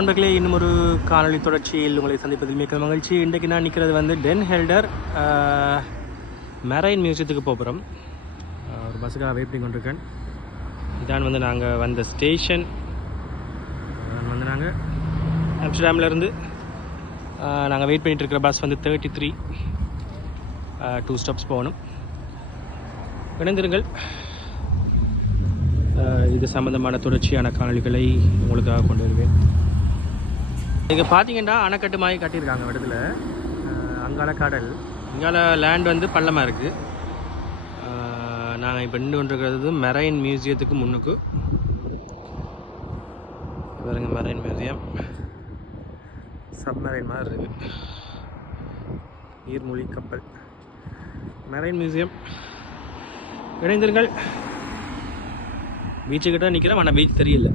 நண்பர்களே, இன்னும் ஒரு காணொலி தொடர்ச்சியில் உங்களை சந்திப்பதில் மிக்க மகிழ்ச்சி. இன்றைக்கு நான் நிற்கிறது வந்து டென் ஹெல்டர் மெரைன் மியூசியத்துக்கு போகிறோம். ஒரு பஸ்ஸுக்காக வெயிட் பண்ணி கொண்டிருக்கேன். இதான் வந்து நாங்கள் வந்த ஸ்டேஷன். வந்து நாங்கள் ஆம்ஸ்டர்டாம்லேருந்து நாங்கள் வெயிட் பண்ணிகிட்டு இருக்கிற பஸ் வந்து 33 2 ஸ்டாப்ஸ் போகணும். இணைந்திருங்கள். இது சம்பந்தமான தொடர்ச்சியான காணொலிகளை உங்களுக்காக கொண்டு வருவேன். இங்கே பார்த்தீங்கன்னா அணைக்கட்டு மாதிரி கட்டியிருக்காங்க இடத்துல. அங்கால கடல், இங்கால லேண்ட் வந்து பள்ளமாக இருக்குது. நாங்கள் இப்போ நின்று கொண்டிருக்கிறது மெரைன் மியூசியத்துக்கு முன்னுக்கு. பாருங்க, மெரைன் மியூசியம் சப்மரைன் மாதிரி இருக்குது. நீர்மூழ்கி கப்பல் மெரைன் மியூசியம். இணைந்திருங்கள். பீச்சுக்கிட்ட நிற்கிறோம், ஆனால் பீச் தெரியல.